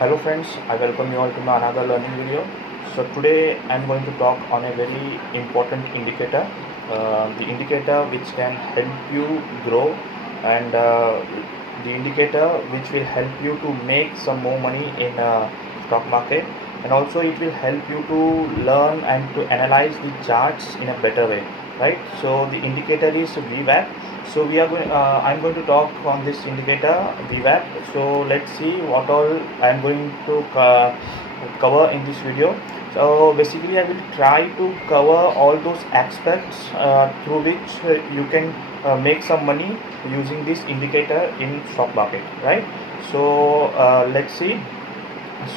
Hello friends, I welcome you all to my another learning video. So today I am going to talk on a very important indicator, the indicator which can help you grow, and the indicator which will help you to make some more money in stock market, and also it will help you to learn and to analyze the charts in a better way, right? So the indicator is VWAP. So we are going. I'm going to talk on this indicator VWAP. So let's see what all I'm going to cover in this video. So basically, I will try to cover all those aspects through which you can make some money using this indicator in stock market, right? So let's see.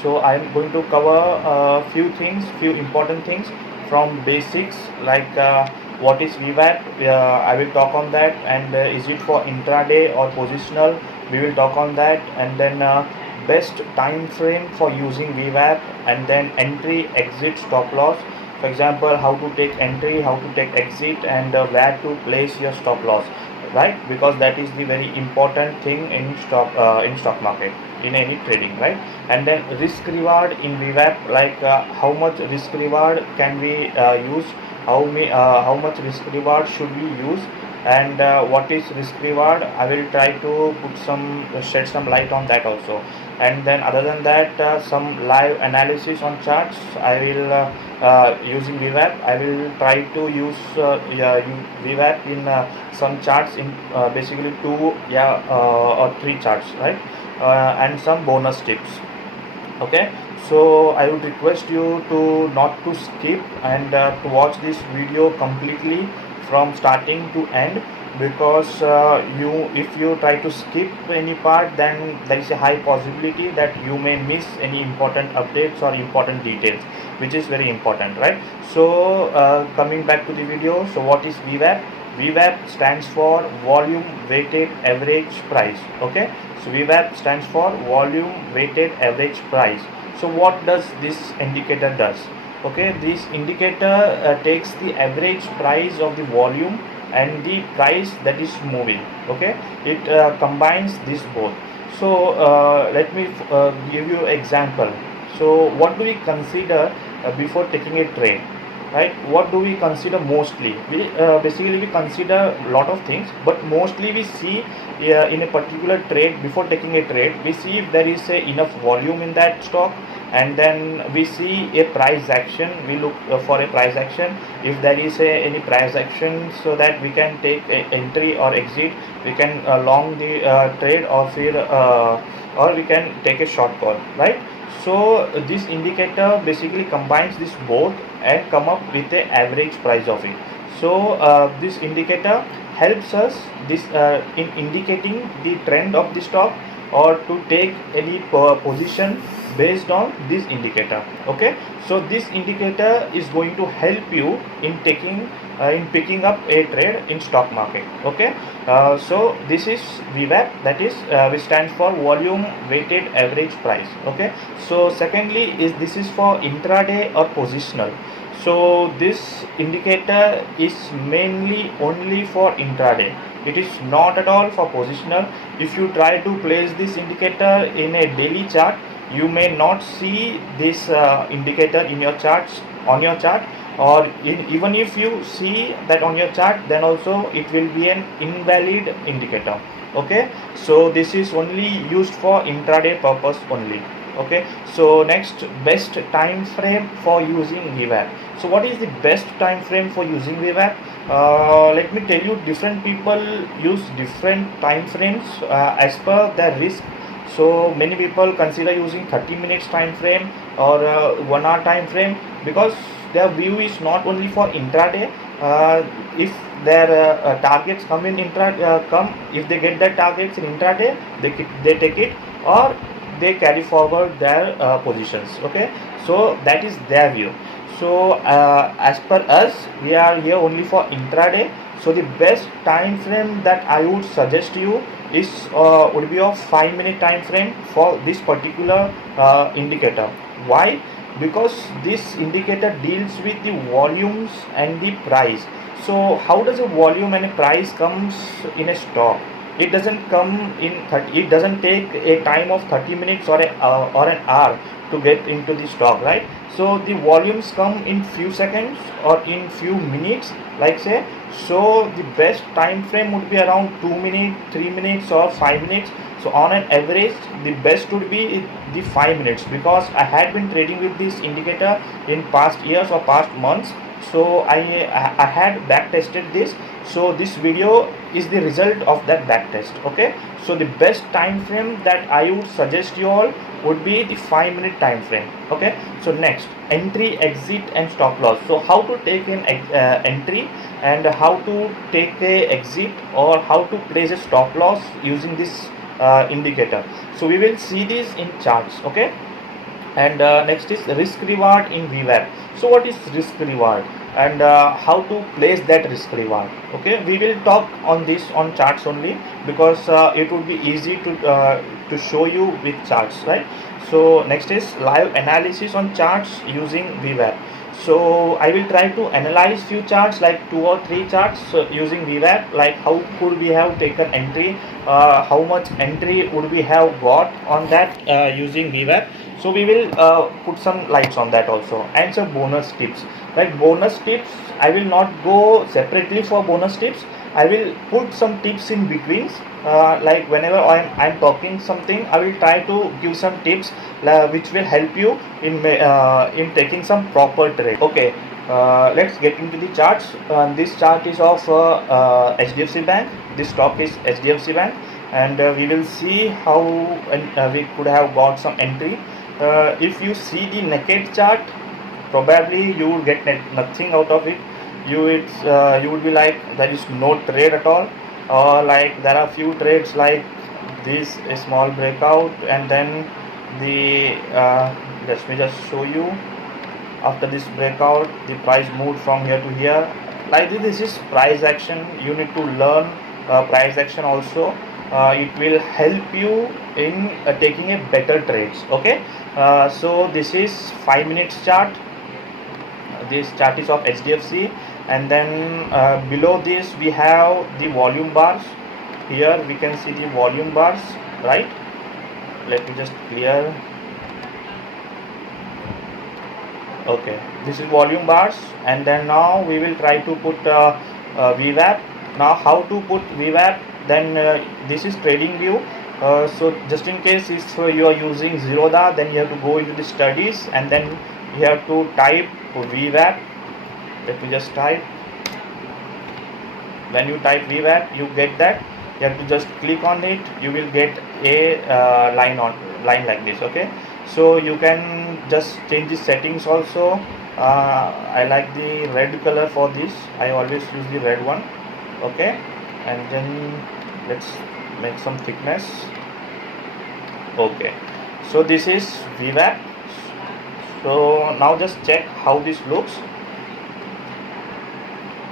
So I am going to cover a few things, few important things from basics like what is VWAP. I will talk on that, and is it for intraday or positional, we will talk on that, and then best time frame for using VWAP, and then entry, exit, stop loss. For example, how to take entry, how to take exit, and where to place your stop loss, right? Because that is the very important thing in stock market, in any trading, right? And then risk reward in VWAP, like how much risk reward can we use, how much risk reward should we use, and what is risk reward. I will try to shed some light on that also. And then other than that, some live analysis on charts I will using VWAP. I will try to use VWAP in some charts, in basically two or three charts, right? And some bonus tips. Okay, so I would request you to not to skip, and to watch this video completely from starting to end, because if you try to skip any part, then there is a high possibility that you may miss any important updates or important details, which is very important, right? So coming back to the video, so what is VWAP? VWAP stands for volume weighted average price. Okay, so VWAP stands for volume weighted average price. So what does this indicator does? Okay, this indicator takes the average price of the volume and the price that is moving. Okay, it combines these both. So let me give you example. So what do we consider before taking a trade, right? What do we consider mostly? Basically we consider a lot of things, but mostly we see in a particular trade, before taking a trade, we see if there is enough volume in that stock, and then we see a price action. We look for a price action. If there is any price action, so that we can take a entry or exit, we can long the trade, or we can take a short call, right? So this indicator basically combines this both and come up with the average price of it. So this indicator helps us in indicating the trend of the stock, or to take any position based on this indicator. Okay, so this indicator is going to help you in picking up a trade in stock market. Okay, so this is VWAP, that is which stands for volume weighted average price. Okay, so secondly this is for intraday or positional. So this indicator is mainly only for intraday. It is not at all for positional. If you try to place this indicator in a daily chart, you may not see this indicator in your charts, on your chart, or even if you see that on your chart, then also it will be an invalid indicator. Okay, so this is only used for intraday purpose only. Okay, so next, best time frame for using VWAP. So what is the best time frame for using VWAP? Let me tell you, different people use different time frames as per their risk. So many people consider using 30 minutes time frame or 1 hour time frame, because their view is not only for intraday. If their targets come in if they get their targets in intraday, they take it, or they carry forward their positions. Okay, so that is their view. So as per us, we are here only for intraday. So the best time frame that I would suggest you is would be a 5-minute time frame for this particular indicator. Why? Because this indicator deals with the volumes and the price. So how does a volume and a price comes in a stock? it doesn't come in 30, it doesn't take a time of 30 minutes or an hour to get into the stock, right? So the volumes come in few seconds or in few minutes, like say. So the best time frame would be around 2 minutes, 3 minutes or 5 minutes. So on an average the best would be the 5 minutes, because I had been trading with this indicator in past years or past months. So I had back tested this. So this video is the result of that back test. Okay, so the best time frame that I would suggest you all would be the 5-minute time frame. Okay, so next, entry, exit and stop loss. So how to take an entry and how to take a exit, or how to place a stop loss using this indicator. So we will see this in charts. Okay, and next is risk reward in VWAP. So what is risk reward and how to place that risk reward? Okay, we will talk on this on charts only, because it would be easy to show you with charts, right? So next is live analysis on charts using VWAP. So I will try to analyze few charts, like 2 or 3 charts using VWAP, like how could we have taken entry, how much entry would we have got on that using VWAP. So we will put some lights on that also, and some bonus tips. Right, bonus tips, I will not go separately for bonus tips. I will put some tips in between. Like whenever I'm talking something, I will try to give some tips which will help you in taking some proper trade. Okay, let's get into the charts. This chart is of HDFC Bank. This stock is HDFC Bank, and we will see how we could have got some entry. If you see the naked chart, probably you would get nothing out of it. You would be like, there is no trade at all, or like there are few trades like this, a small breakout, and then the let me just show you. After this breakout, the price moved from here to here. Like this is price action. You need to learn price action also. It will help you in taking a better trades. Okay, so this is 5 minutes chart. This chart is of HDFC, and then below this we have the volume bars. Here we can see the volume bars, right? Let me just clear. Okay, this is volume bars, and then now we will try to put VWAP. Now how to put VWAP? Then this is trading view. So just in case if you are using Zerodha, then you have to go into the studies, and then you have to type VWAP. Let me just type. When you type VWAP, you get that. You have to just click on it. You will get a line like this. Okay, so you can just change the settings also. I like the red color for this. I always use the red one. Okay, and then let's make some thickness. Okay, so this is VWAP. So now just check how this looks,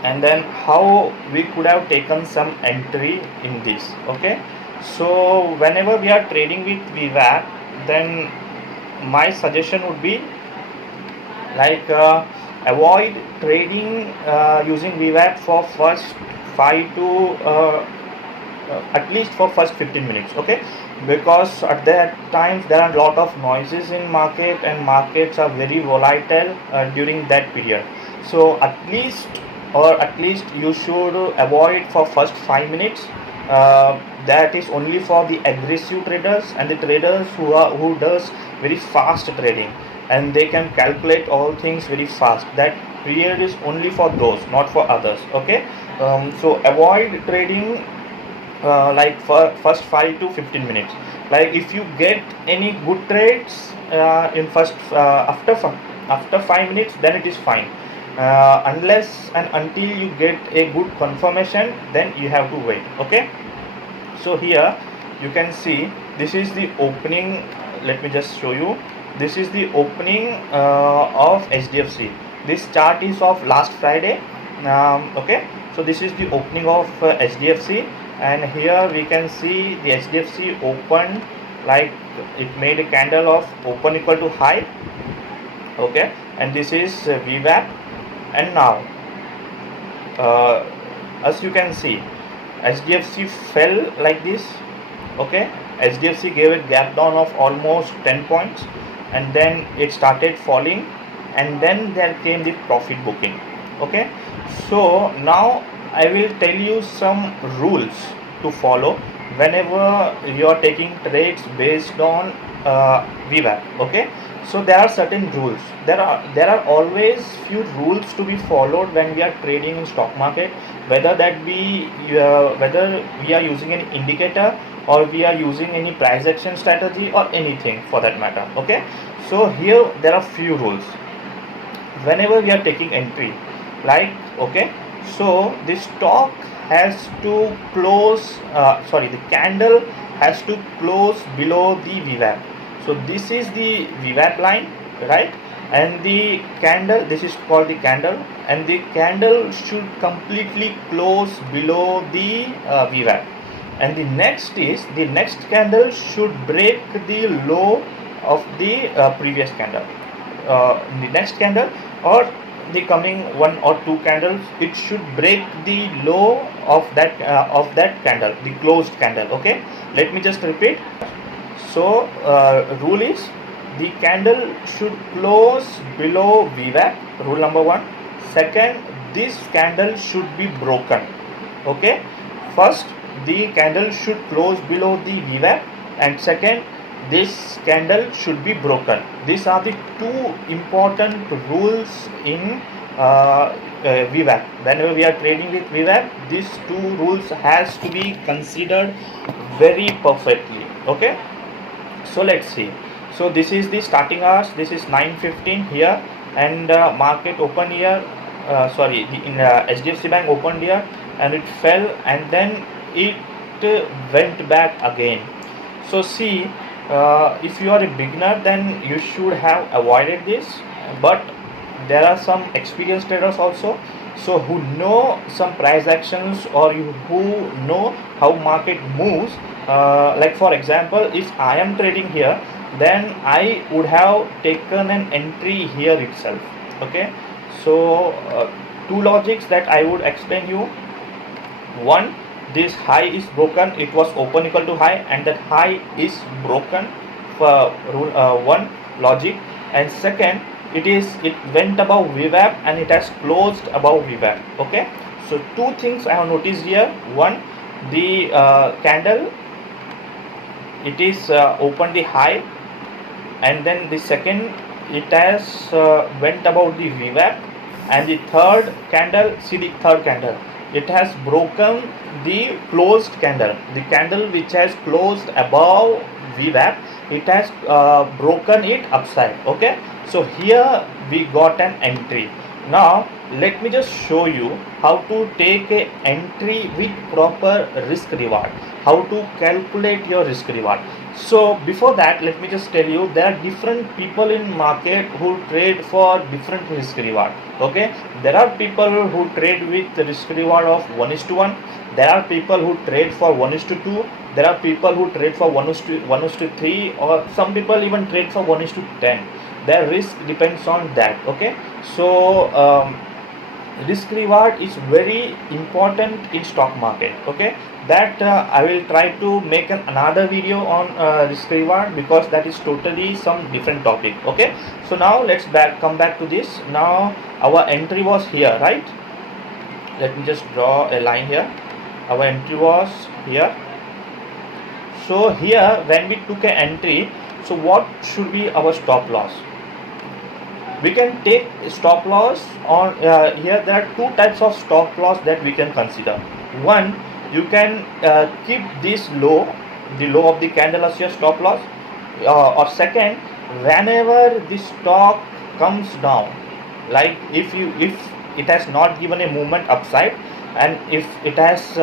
and then how we could have taken some entry in this. Okay, so whenever we are trading with VWAP, then my suggestion would be like avoid trading using VWAP for first 5 to at least for first 15 minutes. Okay, because at that times there are a lot of noises in market, and markets are very volatile during that period. So at least you should avoid for first 5 minutes. That is only for the aggressive traders and the traders who does very fast trading, and they can calculate all things very fast. That period is only for those, not for others. Okay, so avoid trading like for first 5 to 15 minutes. Like if you get any good trades in first after 5 minutes, then it is fine. Unless and until you get a good confirmation, then you have to wait. Okay, so here you can see this is the opening. Let me just show you. This is the opening of HDFC. This chart is of last Friday. Okay, so this is the opening of HDFC, and here we can see the HDFC opened like it made a candle of open equal to high. Okay, and this is VWAP. And now as you can see, HDFC fell like this. Okay, HDFC gave a gap down of almost 10 points, and then it started falling, and then there came the profit booking. Okay, so now I will tell you some rules to follow whenever you are taking trades based on VWAP. Okay, so there are certain rules. There are always few rules to be followed when we are trading in stock market, whether we are using an indicator or we are using any price action strategy or anything for that matter. Okay, so here there are few rules whenever we are taking entry, like, okay, so the stock has to close the candle has to close below the VWAP. So this is the VWAP line, right? And the candle, this is called the candle, and the candle should completely close below the VWAP. And the next candle should break the low of the previous candle. The next candle or the coming one or two candles, it should break the low of that candle, the closed candle. Okay, let me just repeat. So rule is the candle should close below VWAP, rule number 1. Second, this candle should be broken. Okay, first the candle should close below the VWAP, and second, this candle should be broken. These are the two important rules in VWAP. Whenever we are trading with VWAP, these two rules has to be considered very perfectly. Okay, so let's see. So this is the starting hours. This is 9:15 here, and market open here. HDFC Bank opened here, and it fell, and then it went back again. So see, if you are a beginner, then you should have avoided this, but there are some experienced traders also, so who know some price actions, or who know how market moves. Like for example, if I am trading here, then I would have taken an entry here itself. Okay, so two logics that I would explain you. One, this high is broken, it was open equal to high, and that high is broken for rule 1 logic. And second, it went above VWAP and it has closed above VWAP. Okay, so two things I have noticed here. One, the candle, it is opened the high, and then the second, it has went above the VWAP, and the third candle, see the third candle, it has broken the closed candle, the candle which has closed above VWAP, it has broken it upside. Okay, so here we got an entry. Now let me just show you how to take a entry with proper risk reward, how to calculate your risk reward. So before that, let me just tell you, there are different people in market who trade for different risk reward. Okay, there are people who trade with risk reward of 1:1. There are people who trade for 1:2. There are people who trade for 1:3, or some people even trade for 1:10. Their risk depends on that. Okay, so risk reward is very important in stock market. Okay, that I will try to make another video on risk reward, because that is totally some different topic. Okay, so now let's come back to this. Now our entry was here, right? Let me just draw a line here. Our entry was here. So here when we took an entry, so what should be our stop loss? We can take stop loss on here. There are two types of stop loss that we can consider. One, you can keep this low, the low of the candle, as your stop loss, or second, whenever the stock comes down, like if it has not given a movement upside, and if it has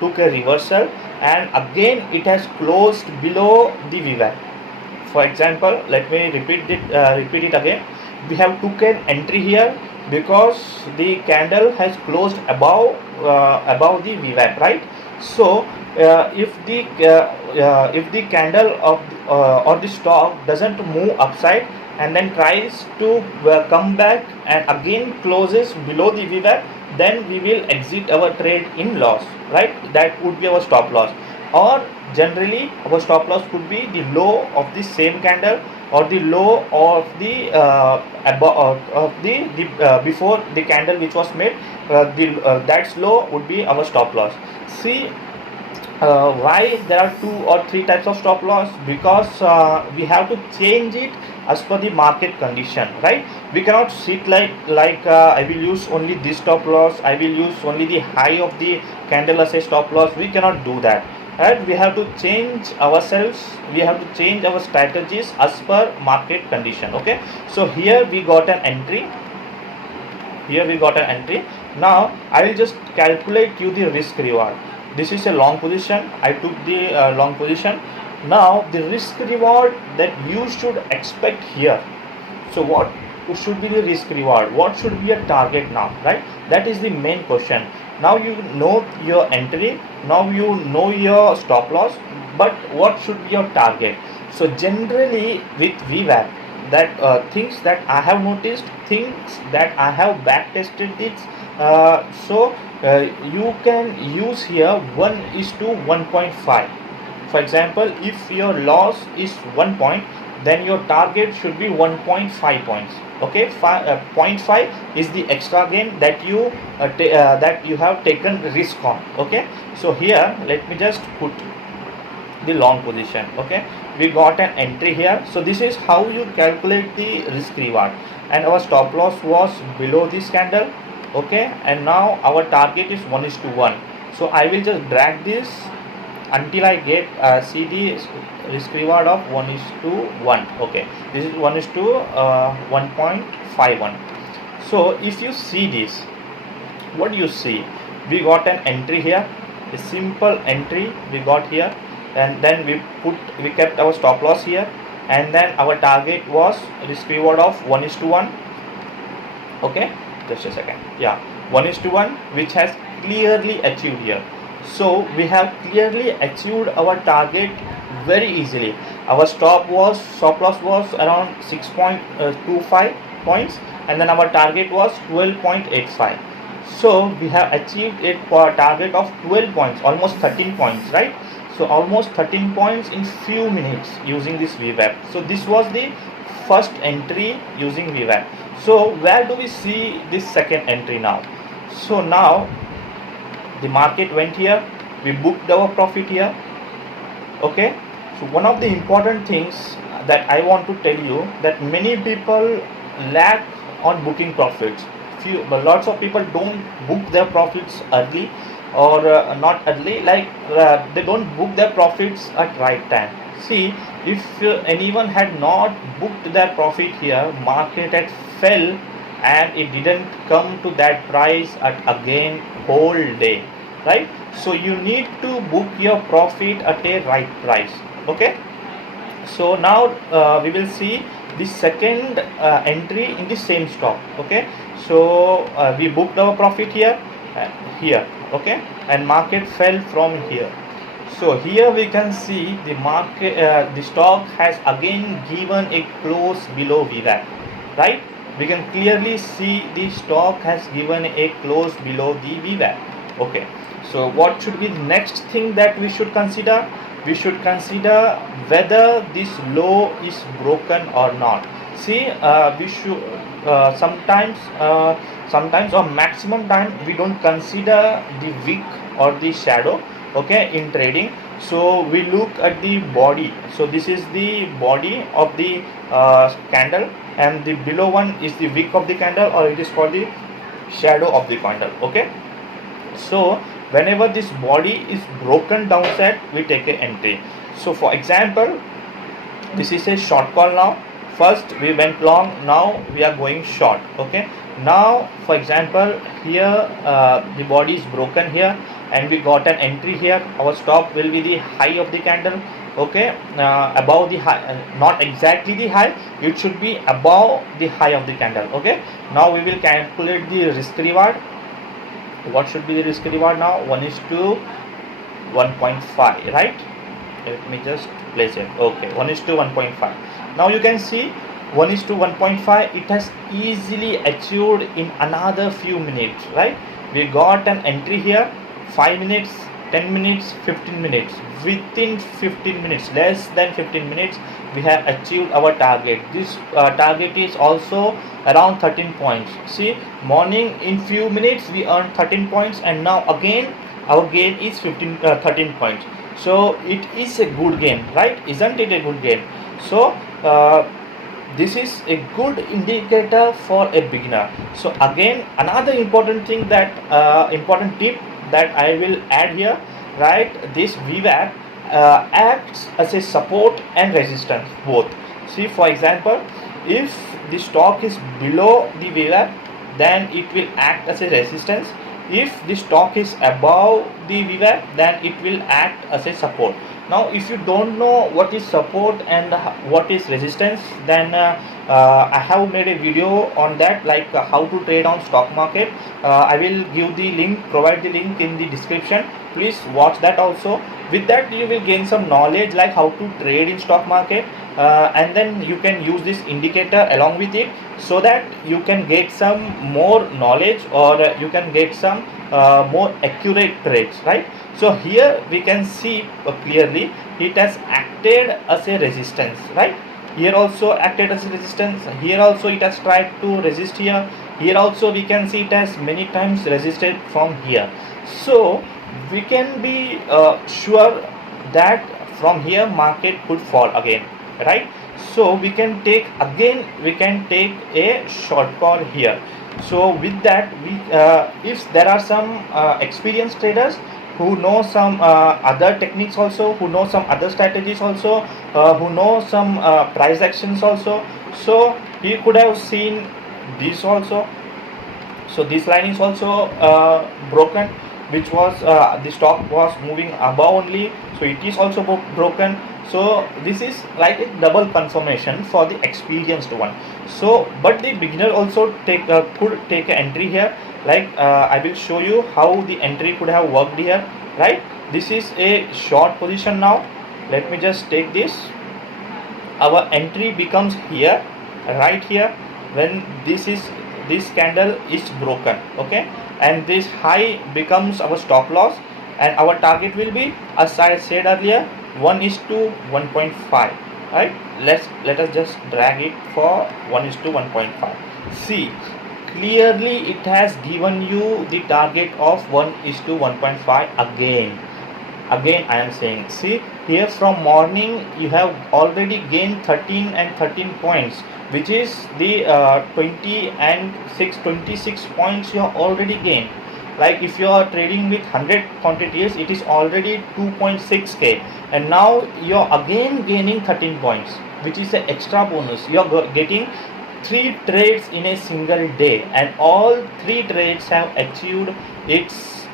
took a reversal and again it has closed below the VWAP. For example, let me repeat it again. We have took an entry here because the candle has closed above the VWAP, right? So if the candle of or the stock doesn't move upside and then tries to come back and again closes below the VWAP, then we will exit our trade in loss, right? That would be our stop loss. Or generally our stop loss could be the low of the same candle or the low of the before the candle which was made, that's low would be our stop loss. See, why there are 2 or 3 types of stop loss? Because we have to change it as per the market condition, right? We cannot sit like I will use only this stop loss, I will use only the high of the candle as a stop loss. We cannot do that, right? We have to change ourselves, we have to change our strategies as per market condition. Okay, so here we got an entry, now I will just calculate you the risk reward. This is a long position, I took the long position. Now the risk reward that you should expect here. So what should be the risk reward, what should be a target now, right? That is the main question. Now you know your entry, now you know your stop loss, but what should be your target? So generally with VWAP, that things that I have noticed, things that I have back tested this, you can use here 1:1.5. For example, if your loss is 1 point, then your target should be 1.5 points. Okay, 0.5 is the extra gain that you that you have taken risk on. Okay, so here let me just put the long position. Okay, we got an entry here. So this is how you calculate the risk reward, and our stop loss was below this candle. Okay, and now our target is 1:1. So I will just drag this until I get see the risk reward of 1:1. Okay, this is 1:1.51. So if you see this, what do you see? We got an entry here, a simple entry we got here, and then we kept our stop loss here, and then our target was risk reward of 1:1. Okay, just a second. Yeah, 1:1, which has clearly achieved here. So we have clearly achieved our target very easily. Our stop loss was around 6.25 points, and then our target was 12.85. So we have achieved a target of 12 points, almost 13 points, right? So almost 13 points in few minutes using this VWAP. So this was the first entry using VWAP. So where do we see this second entry now? So now the market went here, we booked our profit here. Okay, so one of the important things that I want to tell you, that many people lack on booking profits. Lots of people don't book their profits early, or not early, like they don't book their profits at right time. See, if anyone had not booked their profit here, market had fell and it didn't come to that price at again whole day, right? So you need to book your profit at a right price. Okay, so now we will see the second entry in the same stock. Okay, so we booked our profit here, okay, and market fell from here. So here we can see the market, the stock has again given a close below VWAP, right? We can clearly see the stock has given a close below the VWAP. Okay, so what should be the next thing that we should consider? We should consider whether this low is broken or not. See, we should sometimes or maximum time we don't consider the wick or the shadow, okay, in trading. So we look at the body. So this is the body of the candle, and the below one is the wick of the candle, or it is called the shadow of the candle. Okay, so whenever this body is broken downside, we take an entry. So for example, this is a short call. Now first we went long, now we are going short. Okay, now for example here the body is broken here and we got an entry here. Our stop will be the high of the candle. Okay, above the high, not exactly the high, it should be above the high of the candle. Okay, now we will calculate the risk reward. What should be the risk reward now? 1:1.5, right? Let me just place it. Okay, 1:1.5. Now you can see 1:1.5, it has easily achieved in another few minutes, right? we got an entry here, 5 minutes, 10 minutes, 15 minutes. Within 15 minutes, less than 15 minutes, we have achieved our target. This target is also around 13 points. See, morning in few minutes we earned 13 points, and now again our gain is 13 points. So it is a good gain, right? Isn't it a good gain? So this is a good indicator for a beginner. So again, another important thing that important tip that I will add here, right? This VWAP acts as a support and resistance both. See, for example, if the stock is below the VWAP, then it will act as a resistance. If the stock is above the VWAP, then it will act as a support. Now if you don't know what is support and what is resistance, then I have made a video on that, like how to trade on stock market. I will give the link, provide the link in the description. Please watch that also. With that you will gain some knowledge like how to trade in stock market, and then you can use this indicator along with it, so that you can get some more knowledge, or you can get some more accurate trades, right? So here we can see clearly it has acted as a resistance, right? Here also acted as a resistance, here also it has tried to resist here, here also we can see it has many times resisted from here. So we can be sure that from here market could fall again, right? So we can take a short call here. So with that, we if there are some experienced traders who know some other techniques also, who know some other strategies also, who know some price actions also, so he could have seen this also. So this line is also broken, which was the stock was moving above only, so it is also broken. So this is like a double confirmation for the experienced one. So but the beginner also could take an entry here, like I will show you how the entry could have worked here, right? This is a short position. Now let me just take this. Our entry becomes here, right here, when this candle is broken, okay, and this high becomes our stop loss, and our target will be, as I said earlier, 1:1.5, right? Let us just drag it for 1:1.5. See, clearly it has given you the target of 1:1.5 again. I am saying, see here, from morning you have already gained 13 and 13 points, which is the 26 points you have already gained. Like if you are trading with 100 quantities, it is already 2.6k, and now you are again gaining 13 points, which is an extra bonus. You are getting 3 trades in a single day, and all 3 trades have achieved its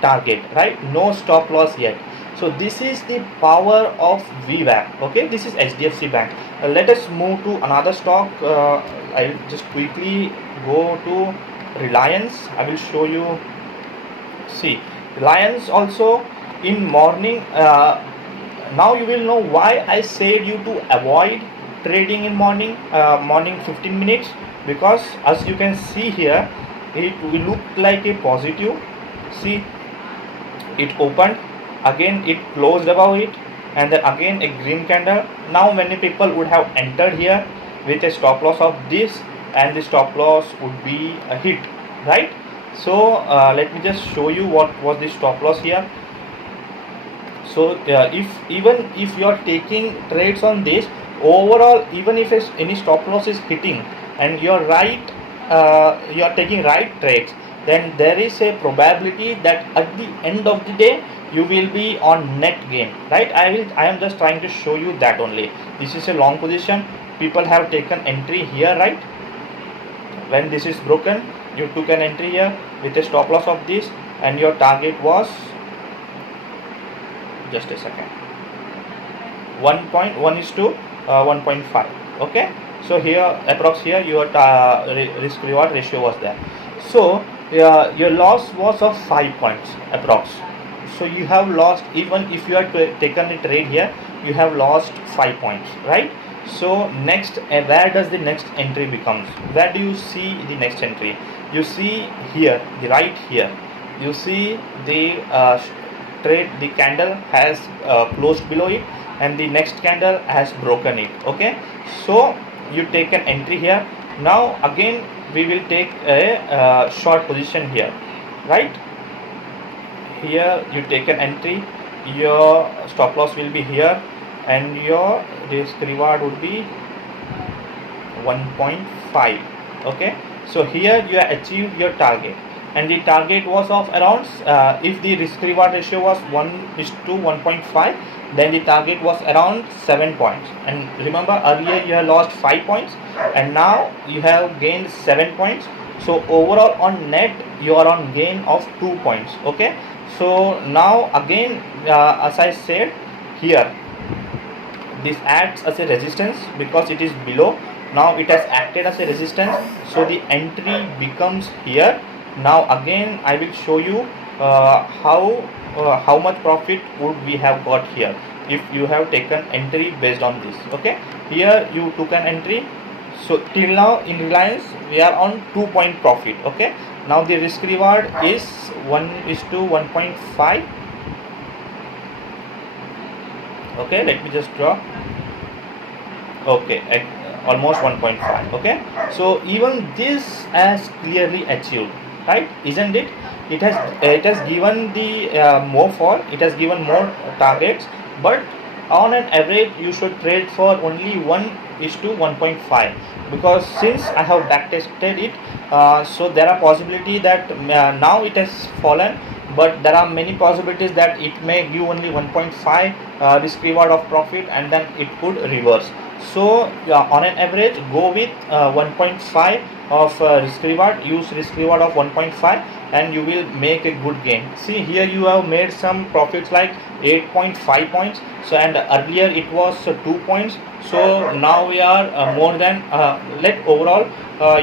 target, right? No stop loss yet. So this is the power of VWAP. Okay, this is HDFC Bank. Let us move to another stock. I'll just quickly go to Reliance. I will show you. See, Reliance also in morning. Now you will know why I said you to avoid trading in morning 15 minutes, because as you can see here, it will look like a positive. See, it opened, again it closed above it, and then again a green candle. Now many people would have entered here with a stop loss of this, and the stop loss would be a hit, right? So let me just show you what was the stop loss here. So even if you are taking trades on this, overall, even if any stop loss is hitting and you are taking right trades, then there is a probability that at the end of the day you will be on net gain, right? I am just trying to show you that only. This is a long position. People have taken entry here, right? When this is broken, you took an entry here with a stop loss of this, and your target was, just a second, 1.5. Okay, so here approx here your risk reward ratio was there. So your loss was of 5 points approx. So you have lost, even if you had taken a trade here, you have lost 5 points, right? So next, where does the next entry becomes? Where do you see the next entry? You see here, the right here. You see the trade. The candle has closed below it, and the next candle has broken it. Okay, so you take an entry here. Now again, we will take a short position here, right? Here you take an entry. Your stop loss will be here, and your risk reward would be 1.5. okay, so here you have achieved your target, and the target was of around if the risk reward ratio was 1:1.5, then the target was around 7 points. And remember, earlier you have lost 5 points, and now you have gained 7 points. So overall on net you are on gain of 2 points. Okay, so now again, as I said, here this acts as a resistance because it is below. Now it has acted as a resistance, so the entry becomes here. Now again I will show you how much profit would we have got here if you have taken entry based on this. Okay, here you took an entry, so till now in Reliance we are on 2 point profit. Okay, now the risk reward is 1:1.5. okay, let me just draw. Okay, almost 1.5. okay, so even this has clearly achieved, right? Isn't it? It has given the more fall, it has given more targets, but on an average you should trade for only 1:1.5, because since I have backtested it, so there are possibility that now it has fallen, but there are many possibilities that it may give only 1.5 risk reward of profit, and then it could reverse. So on an average, go with 1.5 of risk reward. Use risk reward of 1.5, and you will make a good gain. See, here you have made some profits like 8.5 points. So, and earlier it was 2 points. So now we are more than overall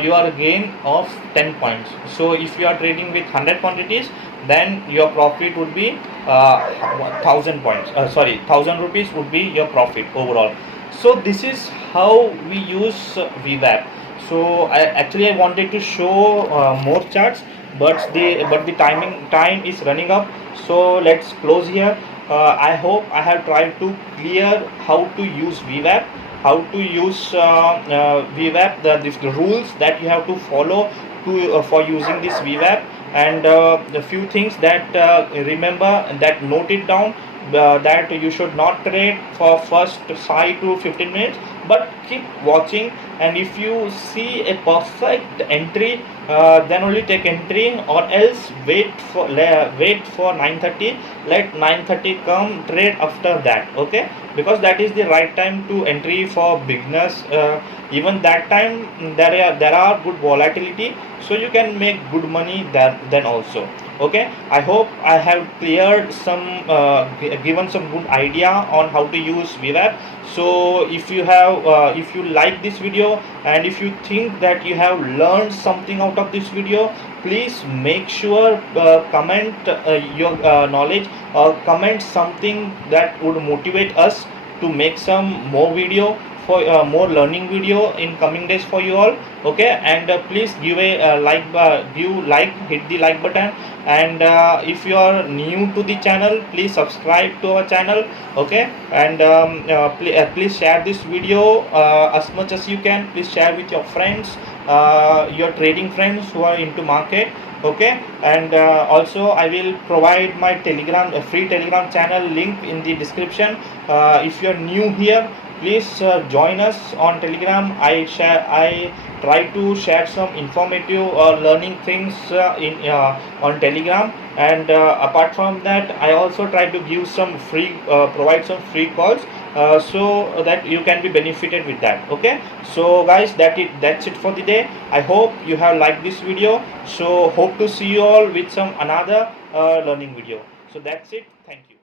you are a gain of 10 points. So if you are trading with 100 quantities, then your profit would be 1000 points. 1000 rupees would be your profit overall. So this is how we use VWAP. So I wanted to show more charts, but the time is running up. So let's close here. I hope I have tried to clear how to use VWAP, how to use VWAP, the rules that you have to follow to for using this VWAP, and the few things that remember, that note it down. That you should not trade for first 5 to 15 minutes, but keep watching, and if you see a perfect entry, then only take entry, or else wait for 9:30. Let 9:30 come, trade after that. Okay, because that is the right time to entry for beginners. Even that time there are good volatility, so you can make good money then also. Okay, I hope I have cleared some given some good idea on how to use VWAP. So if you have if you like this video, and if you think that you have learned something out of this video, please make sure comment your knowledge, or comment something that would motivate us to make some more video, for more learning video in coming days for you all. Okay, and please give a hit the like button, and if you are new to the channel, please subscribe to our channel. Okay, and please share this video as much as you can. Please share with your friends, your trading friends who are into market. Okay, and also I will provide my free telegram channel link in the description. If you are new here, please join us on Telegram. I try to share some informative or learning things on Telegram, and apart from that, I also try to give some provide some free calls, so that you can be benefited with that. Okay, so guys, that's it for the day. I hope you have liked this video. So hope to see you all with some another learning video. So that's it. Thank you.